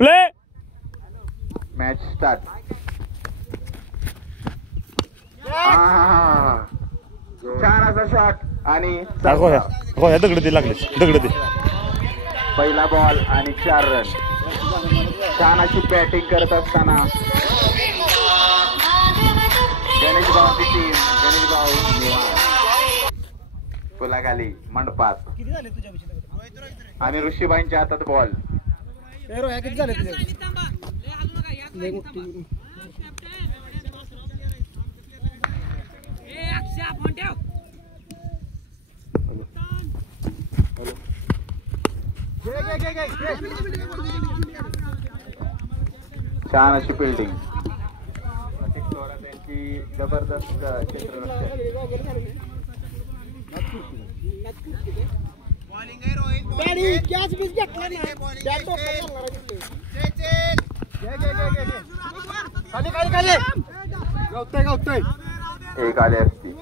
Play. Match start. छान असा shot आणि गोया दगड दे लागले दगड दे. पहिला बॉल आणि 4 रन. छान अशी बॅटिंग करत असताना गणेश भाऊची टीम गणेश भाऊ फुलाखाली मंडपात आणि ऋषीबाईंच्या हातात बॉल. छान अशी फिल्डिंग. त्यांची जबरदस्त क्षेत्ररक्षण. एक आले असती.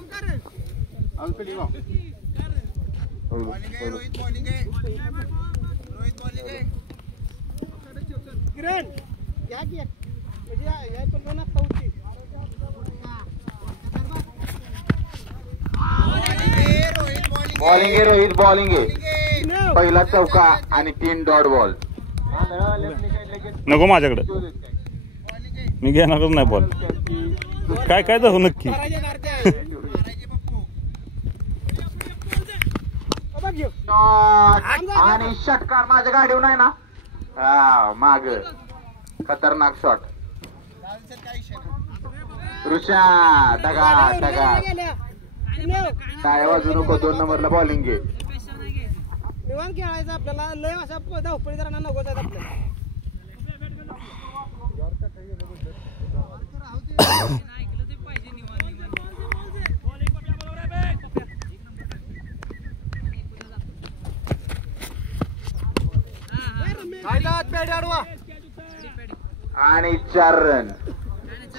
बॉलिंग आहे रोहित. बॉलिंग आहे. पहिला चौका आणि 3 डॉट बॉल. नको माझ्याकडे मी घेणारच नाही बॉल. काय काय तर नक्की. आणि षटकार माझ्या गाडीवर नाही ना. हा माग खतरनाक शॉट. ऋषा टगा टगा टाळ्या वाजू नको. 2 नंबरला बॉलिंग घे. खेळायचं आपल्याला लय असा धावपळी जरा नको जायचं आपल्याला. आणि 4 रन.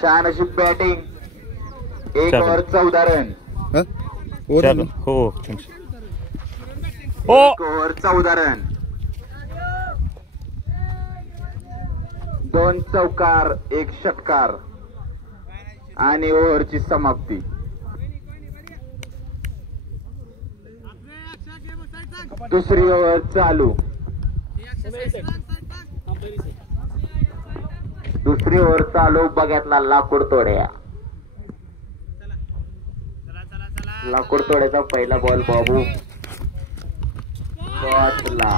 छान अशी बॅटिंग. 1 over 14 run. हो 1 ओव्हर 14 रन. 2 चौकार 1 षटकार आणि ओव्हरची समाप्ती. दुसरी ओव्हर चालू. दुसरी ओव्हर चालू. बघ्यातला लाकूड तोड्या. लाकूड तोड्याचा पहिला बॉल बाबू शॉटला.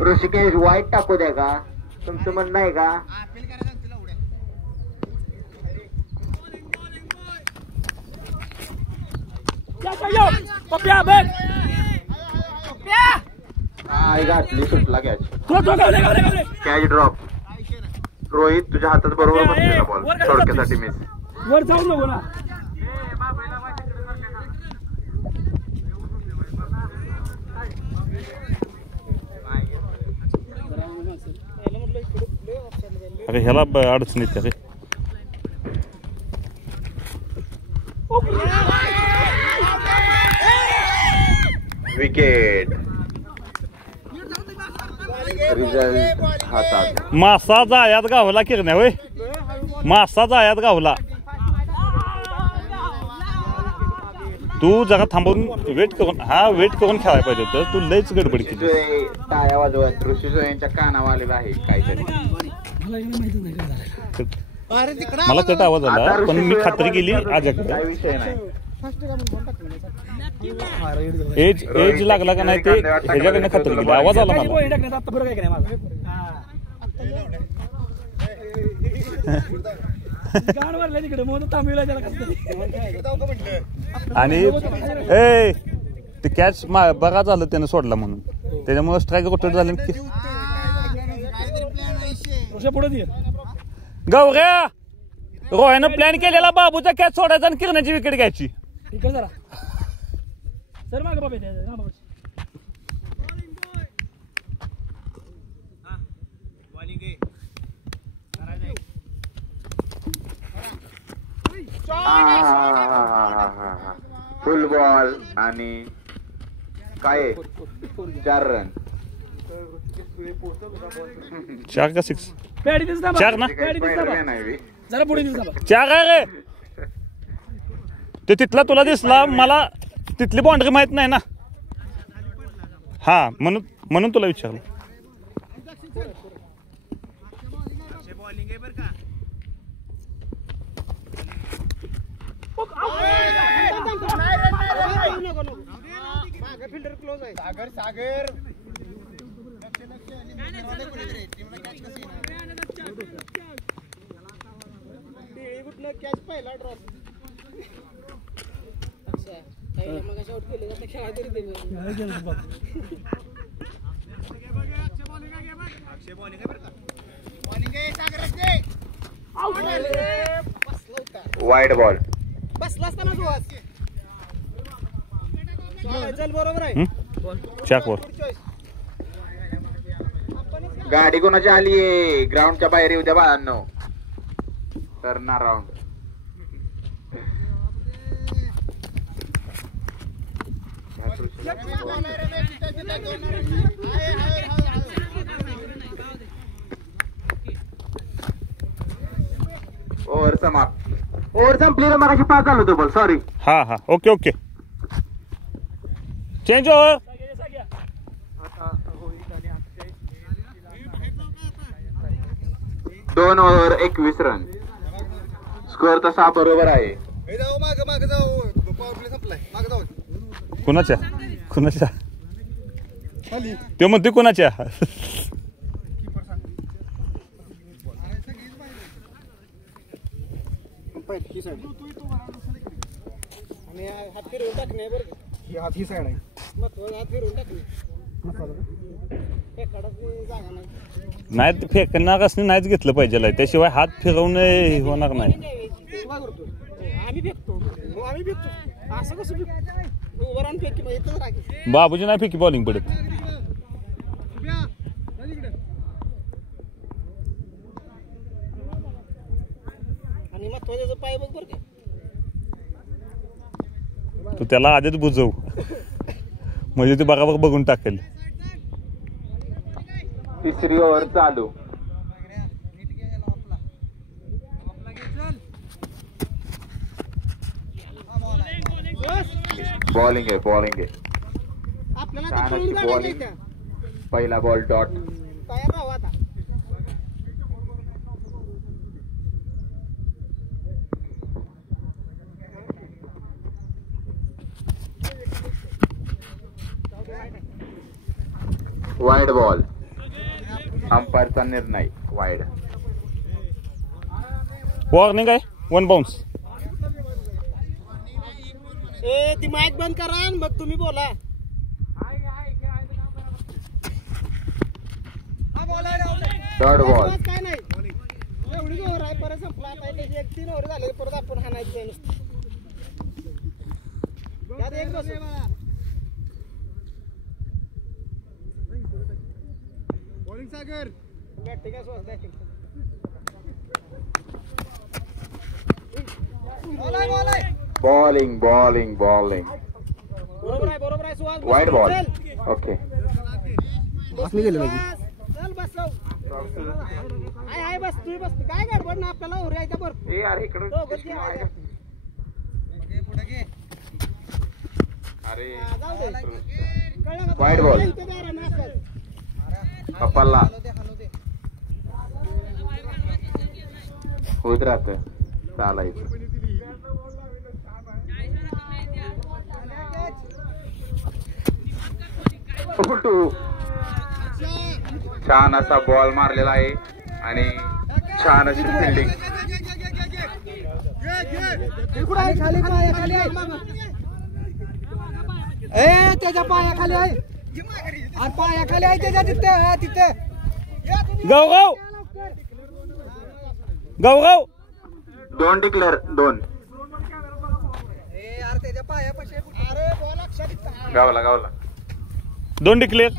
ऋषिकेश वाईट टाकू द्या का तुमचं म्हणणं आहे का. घातली सुटला कॅच. Catch drop. रोहित तुझ्या हातात बरोबर बसलेला बॉल. थोडक्यासाठी मिस. वर जाऊ नको ना. अरे ह्याला अडचण येते रे. विकेट. रिझल्ट हातात. मासा जायात गावला किरण्या होय. मासा जायात गावला. तू जरा थांबून वेट करून वेट करून खेळायला पाहिजे होतं. तू लयच गडबड केली. टाळ्या वाजवत ऋषी यांच्या कानावर आलेला आहे काहीतरी. मला त्याचा आवाज आला पण मी खात्री केली आजाकडे. विषय नाही. एज लागला का नाही ते ह्याच्याकडनं खात्री केली. आवाज आला मला. आणि ते कॅच बघा झालं त्यानं सोडला म्हणून त्याच्यामुळे स्ट्राईक रोटेट झाले. गौऱ्या रोह्यानं प्लॅन केलेला बाबूचा कॅच सोडायचा आणि किरण्याची विकेट घ्यायची. फुल बॉल आणि काय 4 रन. 4 का 6? पॅडी दिस दाबा. 4 ना? पॅडी दिस दाबा. जरा पुढे दिस दाबा. 4 आहे रे. ते तिथला तुला दिसला, मला तिथली बाउंड्री माहित नाही ना. हा म्हणून तुला विचारलं. फिल्डर क्लोज आहे. सागर कुठलं कॅच पहिला ड्रॉप. अच्छा मग शॉट केले आता खेळा तरी दे. Wide ball. बसला असताना सुहास. चल बरोबर आहे. चॅक वर. गाडी कोणाची आली आहे? ग्राउंडच्या बाहेर येऊ द्या बाळांनो. Turn around. ओव्हर समाप्त. ओव्हर संपली रे. मगाशी 5 झालं होतं बॉल. सॉरी. हा okay change over. 2 over 21 run. Score तसा बरोबर आहे. मागे जाऊ. पॉवर प्ले संपलाय. मागे जाऊ. कुणाच्या ते म्हणते कुणाच्या. आणि हात फिरवून टाकणे बरं का. हात ही साईड आहे. मग हात फिरवून टाकणे. जागा नाही. नाही फेकणार असं नाहीच घेतलं पाहिजे. त्याशिवाय हात फिरवून होणार नाही. आम्ही फेकतो. असं कसं उभं राहून फेकी मग येतच राखी. बाबूजी नाही फेकी बॉलिंग पडत. आणि मग तो पाय बघ बरं का. तू त्याला आधीच बुजव म्हणजे ते बरोबर बघून टाकेल. तिसरी ओव्हर चालू. बॉलिंग आहे. आपल्याला छान तर अशी पळून बॉलिंग. काढायचं. पहिला बॉल डॉट. तयार राहू आता. Wide ball. अंपायरचा निर्णय वाईड. वॉर्निंग आहे. 1 बाउन्स. ती माईक बंद करा आणि मग तुम्ही बोला. Third ball. काय नाही एवढीच ओव्हर आहे. परत संपला. आता 1-3 ओव्हर झाले. परत आपण हाणायचं नुसतं. त्यात एक बस. बॉलिंग सागर. बॅटिंग आहे सुहास. बॅटिंग. बॉलिंग. बरोबर आहे सुहास. Wide ball. ओके. चल बस जाऊ. आहे बस. तुम्ही बस. काय गडबड ना आपल्याला ओव्हर यायचा बरं. अरे इकडे जाऊ दे. कळलं का? Wide ball. इथे दारा ना असं. पप्पाला होत राहत चालायचं. छान असा बॉल मारलेला आहे आणि छान अशी फिल्डिंग. खाली पायाखाली आहे. त्याच्या पायाखाली आहे. आणि पायाखाली आहे त्याच्या तिथे. गाव 2 डिक्लेअर. 2 त्याच्या पायापाशी. अरे बॉल अक्षर गावला. 2 डिक्लेअर.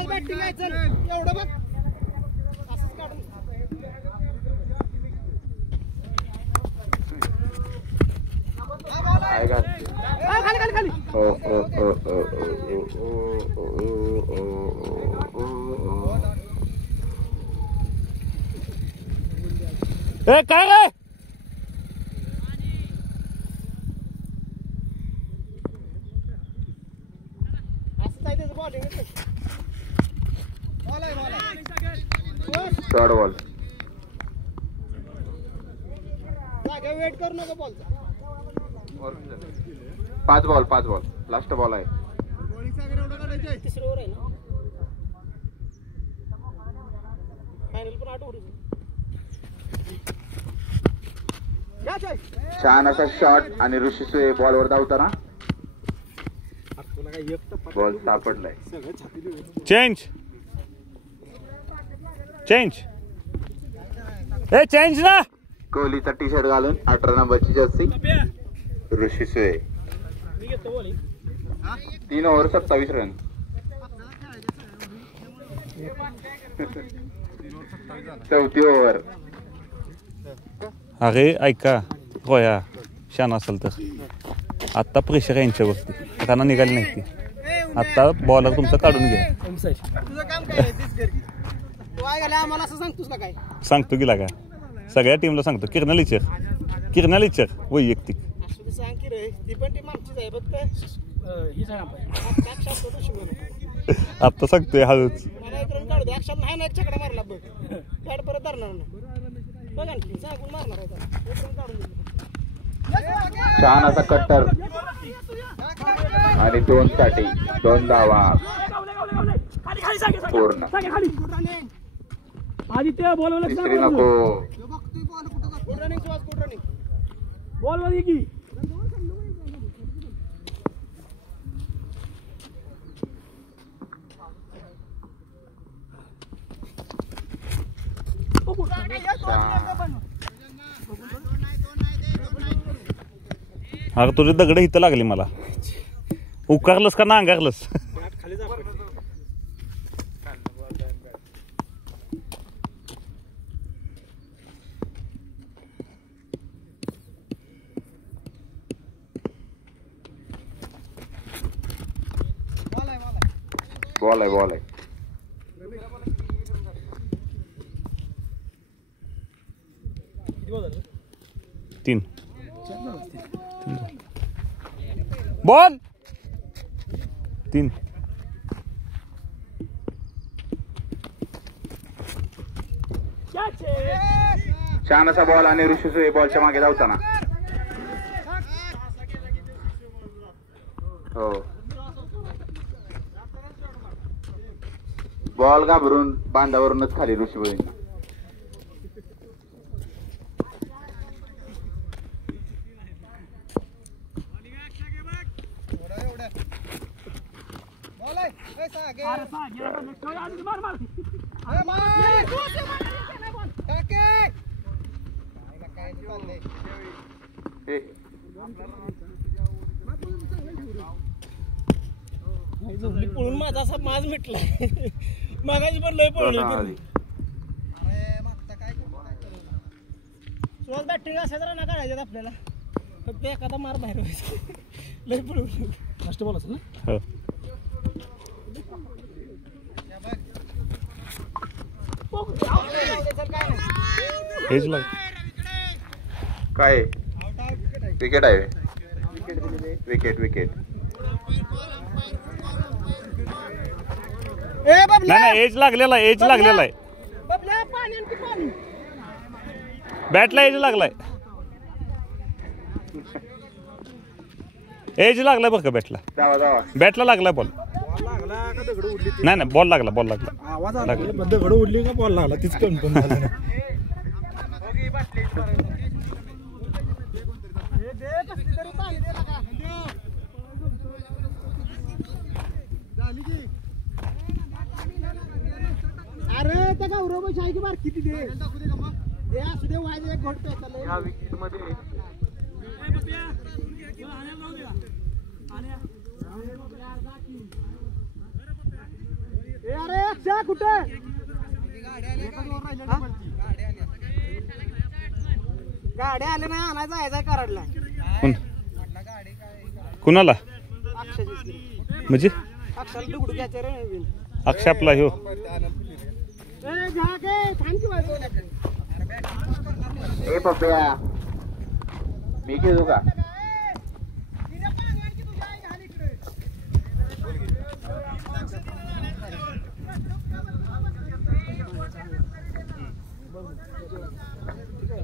सुहास बॅटिंग आहे चल एवढं बघ असंच काढून I got you. खाली खाली खाली ए काय रे असंच आहे त्याचं बॉलिंग शॉर्ट बॉल. जागा वेट करू नका बॉलचा 5 बॉल लास्ट बॉल आहे. तिसरं ओव्हर आहे ना फायनल पण 8 ओव्हर छान असा शॉट आणि ऋषी सुये बॉलवर धावताना बॉल सापडलाय. चेंज ए चेंज ना. कोहलीचा टी शर्ट घालून 18 नंबरची जर्सी ऋषी सुये. 3 ओव्हर 27 रन. चौथी ओव्हर. अरे ऐका गोया शान असेल तर आत्ता प्रेशर यांच्यावरती त्यांना निघाली नाही ती. आत्ता बॉलर तुमचं काढून घ्या. तुझं काम काय आहे तेच कर की. तू काय घाला आम्हाला असं सांगतोस का काय सांगतो की लागा सगळ्या टीमला सांगतो. किरणाल इचर वैयक्तिक असं ते सांग की रे ती पण टीम आमचीच आहे बघ आत्ता सांगतोय हळूच. मला एक रन काढू दे. अक्षर नाही ना एक छकडा मारला बघ बॅट परत धरणार नाही बघ आणखी सांगून मारणार आहे त्याला. एक रन काढून दे. छान असा कट्टर आणि 2 साठी 2 धावा पूर्ण. आदित्य बॉल तिसरी नको. Good running Suhas good running ball मध्ये की अगं तुझे दगड इथं लागली मला. उकारलंस का नांगारलंस. बॉल आहे 3 बॉल 3. छान असा बॉल आणि ऋषी सुये बॉलच्या मागे धावताना. हो बॉल घाबरून बांधावरूनच खाली ऋषी सुयेंना. पळून माझा असा माज मिटलाय. मागाची पण लय पळली. सुहास बॅटिंग असेल तर ना काढायच्यात आपल्याला फक्त एखादा मार बाहेर व्हायचा. लय पळून लास्ट बॉल असेल ना. हो हेच लाग काय विकेट आहे. विकेट ए बबल्या नाही एज लागलेला आहे. बबल्या पाणी आणखी पाणी. बॅटला एज लागलाय. एज लागलाय बरं का बॅटला. जावा बॅटला लागलाय बॉल. नाही बॉल लागला आवाज आला दगड उडली का बॉल लागला तीच कन्फर्म झालं. अरे त्या गौरव आहे की बार किती दे असू दे व्हायचं एक घोट या विकेट मध्ये अरे जा कुठे गाड्या आल्या ना आणायचं जायचं कराडला कुणाला अक्षय म्हणजे अक्षाला दुगडू घ्यायचं रे अक्षय आपला ह्यो ए पप्प्या मी घेऊ का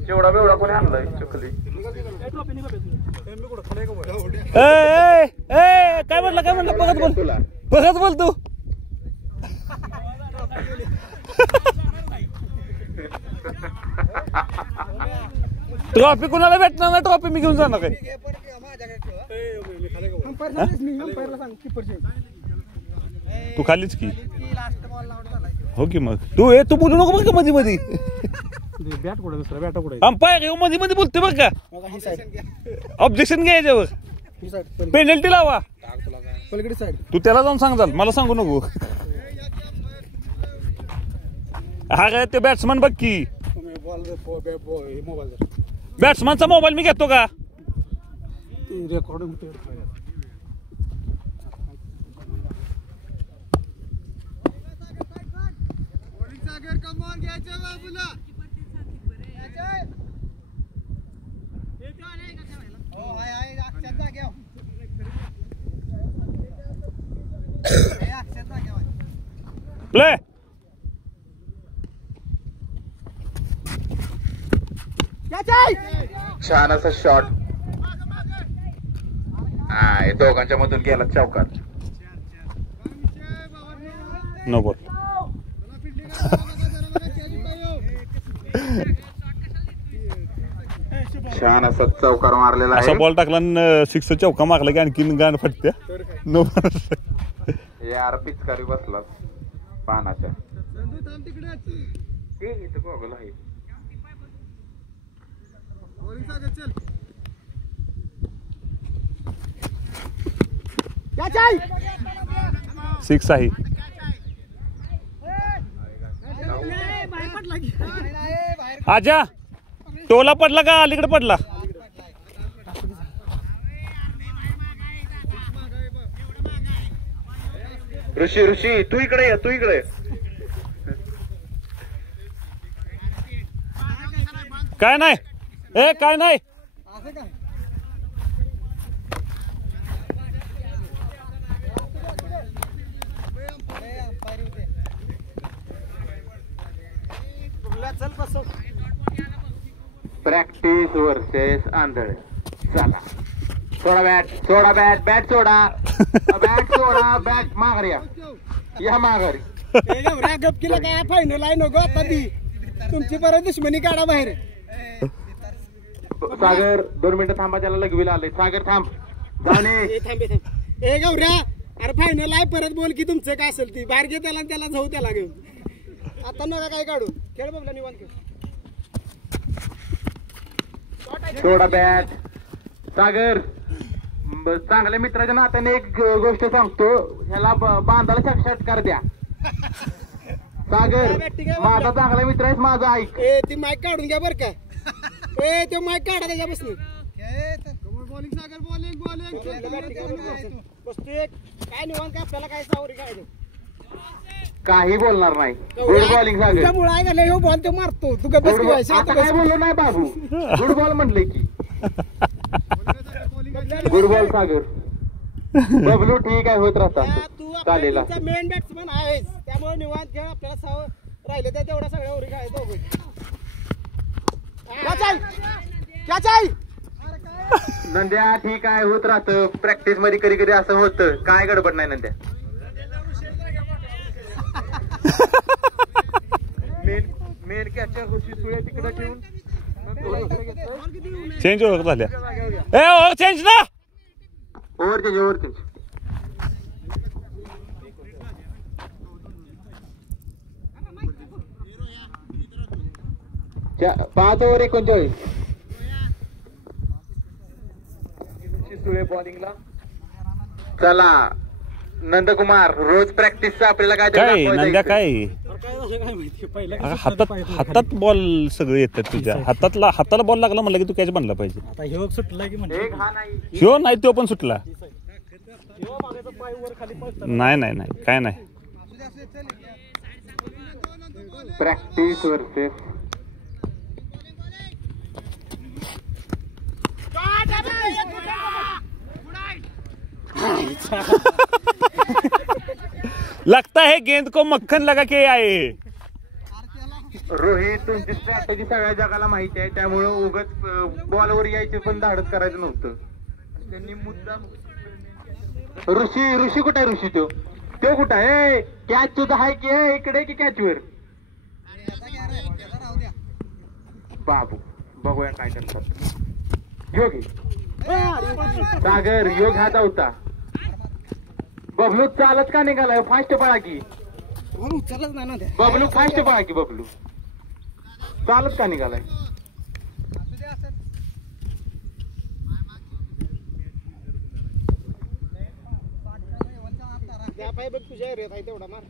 जेवढा बेवढा कोणी आणलाय चकली काय म्हटलं बघत बोल तू ट्रॉफी कुणाला भेटणार ना ट्रॉफी मी घेऊन जाणार काय तू खालीच की हो की मग तू बोलू नको बरं का मध्ये मध्ये बॅट कुठे दुसरा बॅट कुठे अंपायर येऊ मध्ये मध्ये बोलतोय बरं का ऑब्जेक्शन घ्या याच्यावर पेनल्टी लावा पलीकडे साईड तू त्याला जाऊन सांगताल मला सांगू नको हा काय ते बॅट्समन बघ की मोबाईल बॅट्समनचा मोबाईल मी घेतो का रेकॉर्डिंग प्ले छान असा शॉट दोघांच्या मधून गेला चौकात नो बॉल छान असा चौकार मारलेला असा आहे बॉल टाकला सिक्स चौका मारला की आणखीन गाण फटते नो यार पिचकारी बसला पानाच्या इथं गॉगल आहे सिक्स आहे आजा टोला पडला का अलीकडे पडला ऋषी तू इकडे ये तू इकडे काय नाही काय नाही प्रॅक्टिस वर्सेस आंधळे चला सोडा बॅट सोडा बॅट माघारी या माघारी गप केला काय फायनल आहे नको आता ती तुमची परत दुश्मनी काढा बाहेर सागर 2 मिनिटं थांबा त्याला लगविला आले सागर थांब जाणे थांबे ए गौऱ्या अरे फायनल आहे परत बोल की तुमचं काय असेल ती बाहेर घे त्याला जाऊ त्याला घेऊन आता नका काय काढू खेळ बघला निवांत सोडा बॅट सागर चांगल्या मित्राच्या नात्याने एक गोष्ट सांगतो ह्याला बांधायला साक्षात्कार द्या सागर माझा चांगला मित्र आहे माझा ऐक ए ती माईक काढून घ्या बर का ए ते माईक काढा त्याच्यापासून बॉलिंग सागर बॉलिंग बसतोय काय निवांत काय आपल्याला काय सावरी काय काही बोलणार नाही गुड बॉलिंग सागर त्यामुळे आहे का लय हो बॉल ते मारतो तू का बस आता काय बोललो नाही बाबू गुड बॉल म्हटले की गुड बॉल सागर बबलू ठीक आहे होत राहतात चालेल मेन बॅट्समन आहेस त्यामुळे निवांत खेळ आपल्याला राहिले त्या तेवढ्या सगळ्या उरी काय नंद्या ठीक आहे होत राहत प्रॅक्टिस मध्ये कधी कधी असं होतं काय गडबड नाही नंद्या मेन कॅचर ऋषी सुळे तिकडे ठेवून चेंज झाल्या चेंज ना ओव्हर चेंज पाच ओव्हर 39 सुळे बॉलिंगला चला नंदकुमार रोज प्रॅक्टिसचा आपल्याला काय काय दाखवायचं नंद्या इथं? काय काय झालं काय माहिती पहिल्या अगं, हातात बॉल सगळे येतात तुझ्या हाताला बॉल लागला म्हणलं की तू कॅच बनला पाहिजे. आता ह्यो सुटला की म्हणजे एक हा नाही ह्यो नाही तो पण सुटला. ह्यो मागायचा पाय वर खाली पळतात. नाही काय नाही. प्रॅक्टिस वर्सेस लगता है गेंद को मक्खन लगा के आए. रोहित तुमची स्ट्रॅटेजी सगळ्या जगाला माहिती आहे त्यामुळे उगाच बॉलवर यायचे पण धाडस करायचं नव्हतं. त्यांनी मुद्दाम ऋषी कुठे आहे? ऋषी तो कुठं आहे? कॅच तुझा आहे की इकडे की कॅचवर? बाबू बघूया काय करतात. योग सागर योग हात होता. बबलू चालत का निघालाय? फास्ट पळा की उचलच नाही ना त्या. बबलू, फास्ट पळा की बबलू. चालत का निघालाय? त्या पाय बघ तुझ्या रेत आहे तेवढा मार.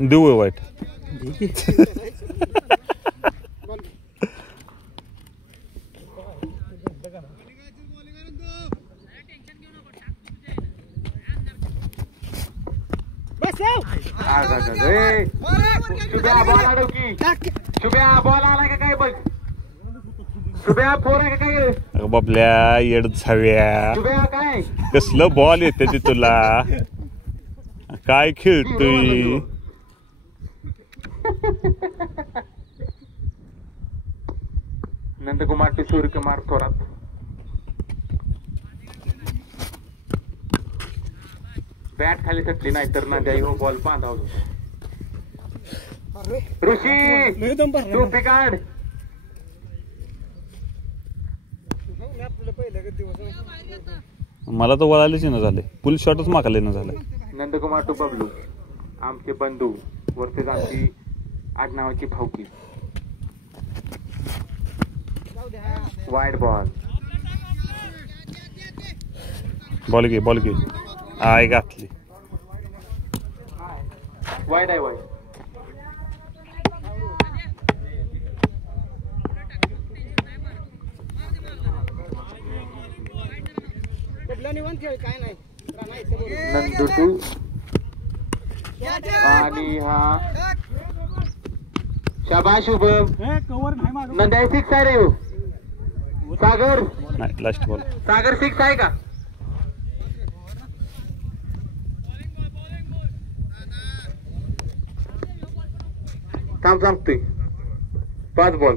देऊ वाईट. शुभ्या बॉल आलो की शुभ्या बॉल आलाय का काय बघ. शुभ्या फोर आहे का काय? अगं बाबल्या येड झाव्या शुभ्या काय कसलं बॉल येते ते तुला काय खेळतोय. नंदकुमार ते सूर्यकुमार थोरात. बॅट खाली सुटली नाही तर ना द्या बॉल बांधावं. ऋषी टोपी काढ. मला तर वळालेच ना झाले. फुल शॉटच मागायला ना झालं. नंदकुमार टू बबलू आमचे बंधू वरतीच आमची आडनावाची भावकी. वाईड बॉल बॉल घे आय घातली. वाईड आहे वाईड. निवांत खेळ काय नाही. नंदू टू आणि हा शाबाश शुभम. कव्हर नाही माग. नंद्या सिक्स आहे रे. सागर नाही लास्ट बॉल. सागर सिक्स आहे का? सांगतोय 5 बॉल.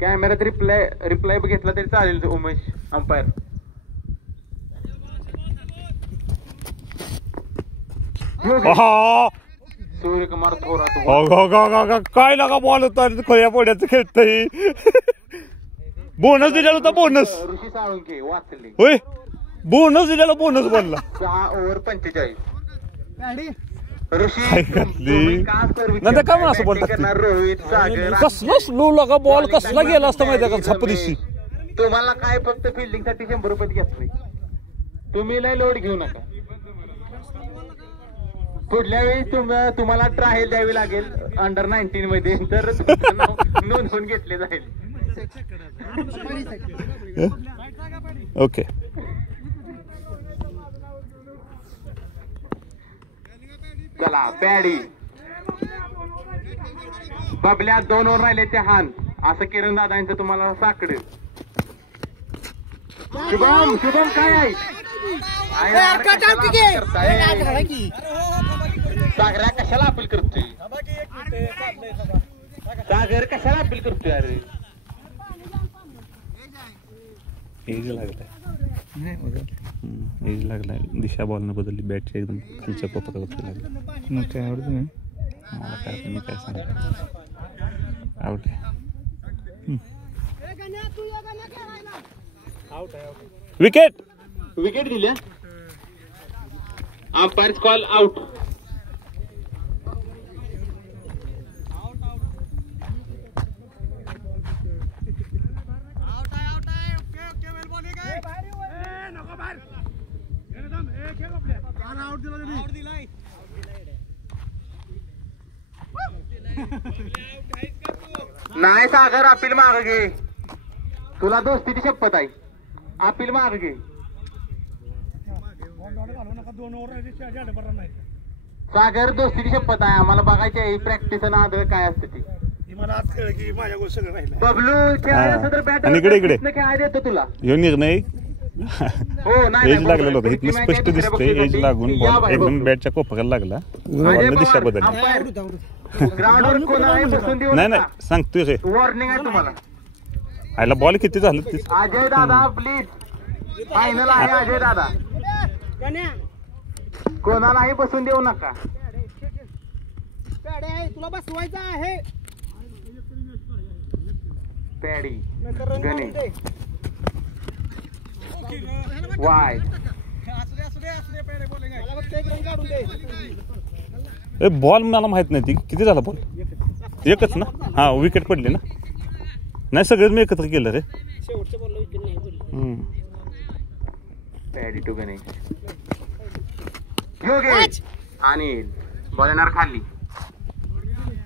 कॅमेऱ्यात रिप्लाय घेतला तरी चालेल. उमेश अंपायर. सूर्यकुमार थोरात. काय लागा बॉल होता खोया पोड्याचं खेळतय. बोनस दिलेला होता. बोनस ऋषी साळुंके वाचले. होय बोनस दिलेला. बोनस बॉलला 6 ओव्हर 45. काय घातली नंतर काय म्हणून असं बोलतात. रोहित सागर कसला स्लो लागा बॉल कसला गेला असता माहिती का छपरीशी. तुम्हाला काय फक्त फिल्डिंग साठी 100 रुपये घेतले. तुम्ही लय लोड घेऊ नका. पुढल्या वेळी तुम्हाला ट्रायल द्यावी लागेल अंडर 19 मध्ये तर नोंदवून घेतले जाईल. ओके चला पॅडी. बबल्या 2 ओव्हर राहिले ते हान असं किरण दादांचं तुम्हाला साकडे. शुभम काय आहे? सागऱ्या कशाला अपील करतोय? सागर कशाला अपील करतोय? अरे एज लागलाय. दिशा बॉलनं बदलली. बॅटची एकदम खालच्या पोपटात लागली. काय आवडत नाही मला. काय मी काय सांगतो आउट आहे. विकेट दिल्या. Umpire call out. नाही सागर अपील माग घे, तुला दोस्तीची शपथ आहे. अपील माग घे. सागर दोस्तीची शपथ आहे, आम्हाला बघायची आहे प्रॅक्टिस आणि आदळ काय असते ती. मला आज कळलं की माझ्या सगळं राहिलं. बबलू खेळायचं तर बॅट आणि इकडे खेळायला देतो तुला. ह्यो निर्णय हो नाही एज लागलेला होता. इथनं स्पष्ट दिसतंय एज लागून बॉल एकदम बॅटच्या कोपऱ्याला लागला. बॉलनं दिशा बदलली. ग्राउंडवर कोणालाही बसून देऊ नाही नका. नाही सांगतोय रे. वॉर्निंग आहे तुम्हाला. आयला बॉल किती झालं ते अजय दादा प्लीज, फायनल आहे अजय दादा. कोणालाही बसून देऊ नका. पॅडे आहे, तुला बसवायचं आहे. पॅडी नंतर रन गणे मारून दे. वाय मला फक्त एक रन काढून दे. ए बॉल मला माहित नाही ती किती झाला बॉल. एकच ना. हा विकेट पडली ना. नाही सगळेच मी एकत्र केलं रे. शेवटच्या बॉलला विकेट नाही पडली. पॅडी टू गणे योगेश आणि बॉल येणार खाली.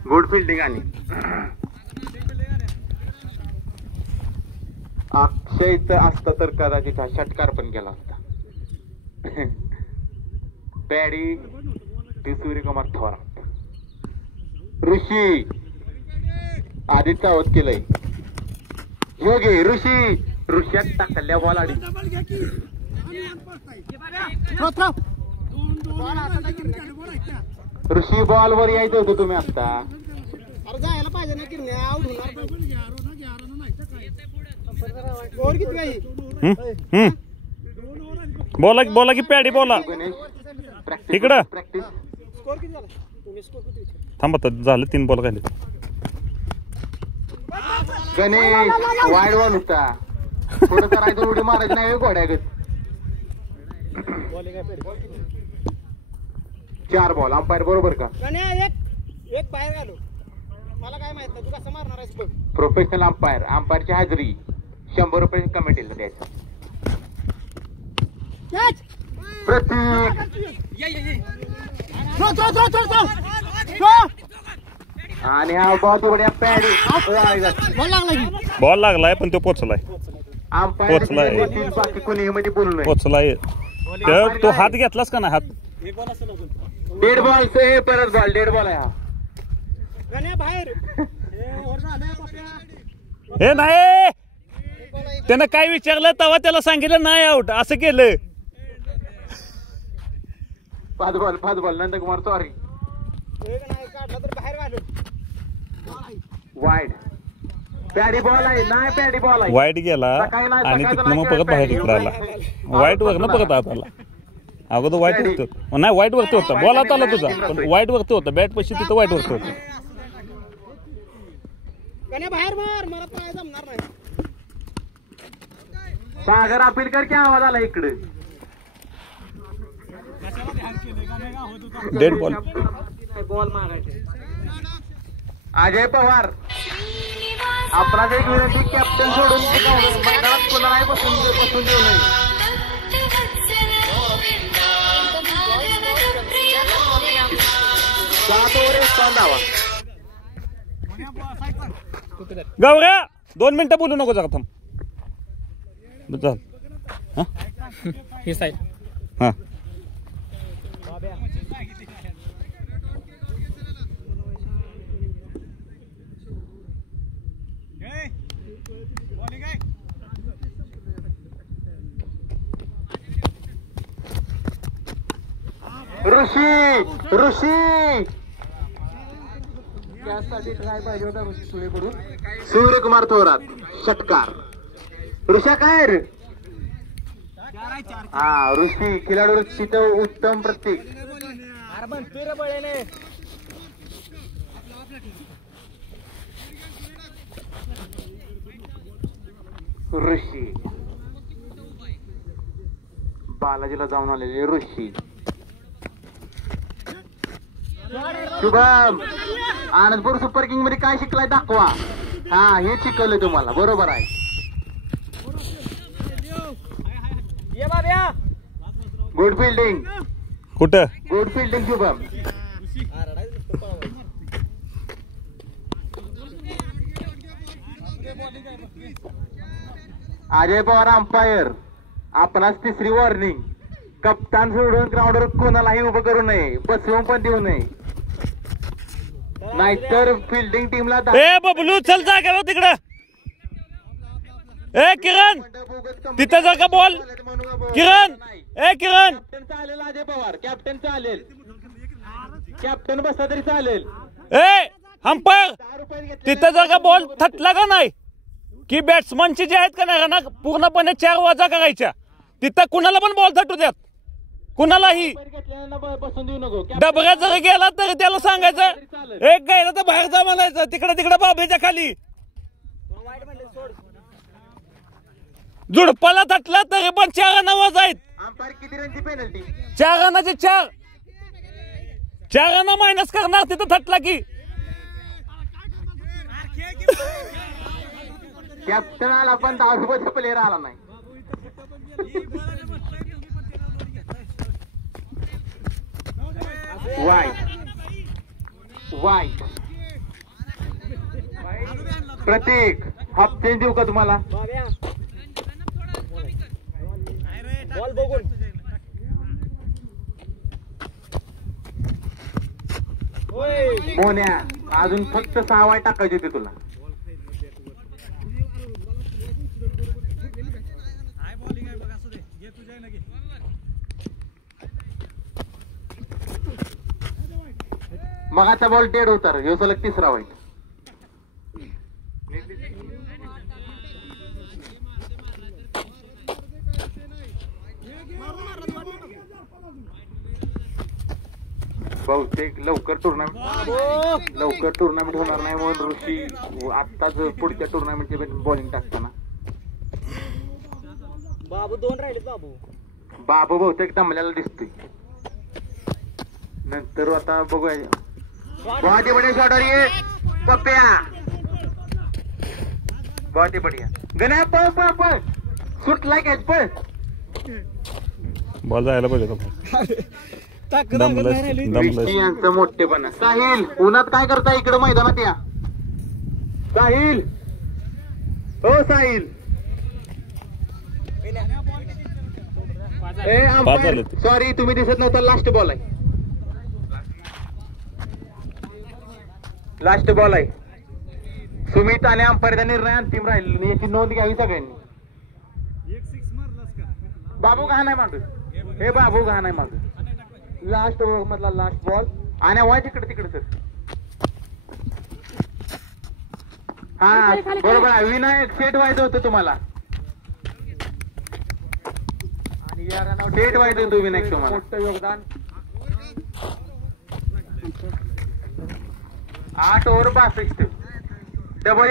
गुड फिल्डिंग आणि अक्षय असता तर कदाचित हा षटकार पण केला असता. पॅडी टू सूर्यकुमार थोरात. ऋषी आधी चावत केलंय. योगे ऋषी टाकल्या बॉल आधी. ऋषी बॉल वर यायचं होतं तुम्ही आता. अरे जायला पाहिजे ना किरणे, आउट होणार. ओव्हर किती आहे? बोला की पॅडी बोला इकडं. प्रॅक्टिस स्कोर किती झाला? तुम्ही स्कोर किती विचारला? थांबा आता झालं 3 बॉल खाली. गणेश वाईड बॉल होता. थोडं करायचं उडी मारायची नाही घोड्यागत. 4 बॉल अंपायर बरोबर का? गण्या एक बाहेर घालू. मला काय माहित नाही, तू कसं मारणार आहेस बघ. प्रोफेशनल अंपायरची हाजरी 100 रुपये कमिटीला द्यायचं. प्रतीक आणि हा बॉल उड्या पॅडी बॉल लागलाय पण तो पोचलाय. अंपायर पोचलाय. बाकी कोणी मध्ये बोलू नये. पोचलाय. तर तो हात घेतलास का ना हात. डेड बॉल से परत बॉल. डेड बॉल आहे हा. गण्या बाहेर. हे नाही त्यानं काय विचारलं तेव्हा त्याला सांगितलं नाही आउट असं केलं. 5 बॉल नंदकुमार सॉरी. काढला तर बाहेर घालू. वाईड पॅडी बॉल आहे. नाही पॅडी बॉल आहे. वाईट गेला आणि तिथनं मग परत बाहेर इकडे आला. वाईट वर ना परत आत आला. अगोदर वाईट वरती नाही वाईट वरती होता बॉल आता आला तुझा पण वाईट वरती होता. बॅट पशी तिथं वाईट वरती होता. गण्या बाहेर मार, मला काय जमणार नाही. सागर अपील कर की आवाज आला इकडे. Dead ball. बॉल मारायचे. अजय पवार आपला एक विनंती, कॅप्टन सोडून मैदानात कोणालाही बसून देऊ नये. गौऱ्या 2 मिनिटं बोलू नको जरा थांब. चल ही साईड. हा ऋषी त्यासाठी ट्राय पाहिजे होता ऋषी सुळेकडून. सूर्यकुमार थोरात षटकार. ऋषा काय रे. हा ऋषी खिलाडू तिथं उत्तम प्रतीक. ऋषी बालाजीला जाऊन आलेले ऋषी. शुभम आनंदपूर सुपर किंग मध्ये काय शिकलाय दाखवा. हा हे शिकवलंय तुम्हाला बरोबर आहे. गुड फिल्डिंग, कुठं good fielding Shubham. Ajay Pawar umpire, आपणास तिसरी वॉर्निंग. कप्तान सोडून ग्राउंडवर कोणालाही उभं करू नये, बसवून पण देऊ नये, नाहीतर फिल्डिंग टीमला ए बबलू चल जागा तिकडं. ए किरण तिथं जा का बॉल. किरण ए किरण कॅप्टन चालेल. अजय पवार कॅप्टन चालेल, कॅप्टन बसला तरी चालेल. ए अंपायर 10 रुपये घेतले. तिथं जर का बॉल थटला का नाही की बॅट्समनची जे आहेत का नाही ना पूर्णपणे 4 वजा करायच्या. तिथं कुणाला पण बॉल थटू द्यात, कुणालाही. घेतल्यानं बसून देऊ नको. डबऱ्यात जर गेला तर त्याला सांगायचं एक गायला तर बाहेर जा म्हणायचं, तिकडे बाबेच्या खाली. झुडपाला थटला तरी पण 4 रन वजा आहेत. अंपायर किती रनची पेनल्टी? 4 रनाचे 4 रन मायनस करणार तिथं थटला की. कॅप्टन आला पण 10 रुपयाचा प्लेअर आला नाही. वाईट प्रतीक हाफ चेंज देऊ का तुम्हाला? बॉल बघून मोन्या अजून फक्त 6 वाय टाकायचे होते तुला. मगाचा बॉल डेड होता, ह्यो सलग तिसरा वाईट. बहुतेक लवकर टुर्नामेंट होणार नाही म्हणून ऋषी आत्ताच पुढच्या टुर्नामेंटची बॉलिंग टाकताना. बाबू 2 राहिले. बाबू बहुतेक दमल्याला दिसतोय. नंतर आता बघूया. बहुत ही बढ़िया शॉट और ये पप्प्या, बहुत ही बढ़िया. गण्या पळ पळ पळ, सुटलाय कॅच, पळ. बॉल जायला पाहिजे होता. विष्टी यांचं मोठेपणा. साहिल उन्हात काय करताय इकडे मैदानात या. साहिल, हो साहिल. सॉरी तुम्ही दिसत नव्हता. लास्ट बॉल आहे, लास्ट बॉल आहे. सुमित आणि अंपायरचा निर्णय अंतिम राहील, याची नोंद घ्यावी सगळ्यांनी. बाबू घाण आहे माग, हे बाबू घाण आहे माग. लास्ट ओव्हर मधला लास्ट बॉल. आणि वाज इकडे तिकडे सर. हा बरोबर आहे. विनायक सेट व्हायचं होतं तुम्हाला, सेट व्हायचं होतं विनायक तुम्हाला. योगदान 8 ओव्हर 62. डबल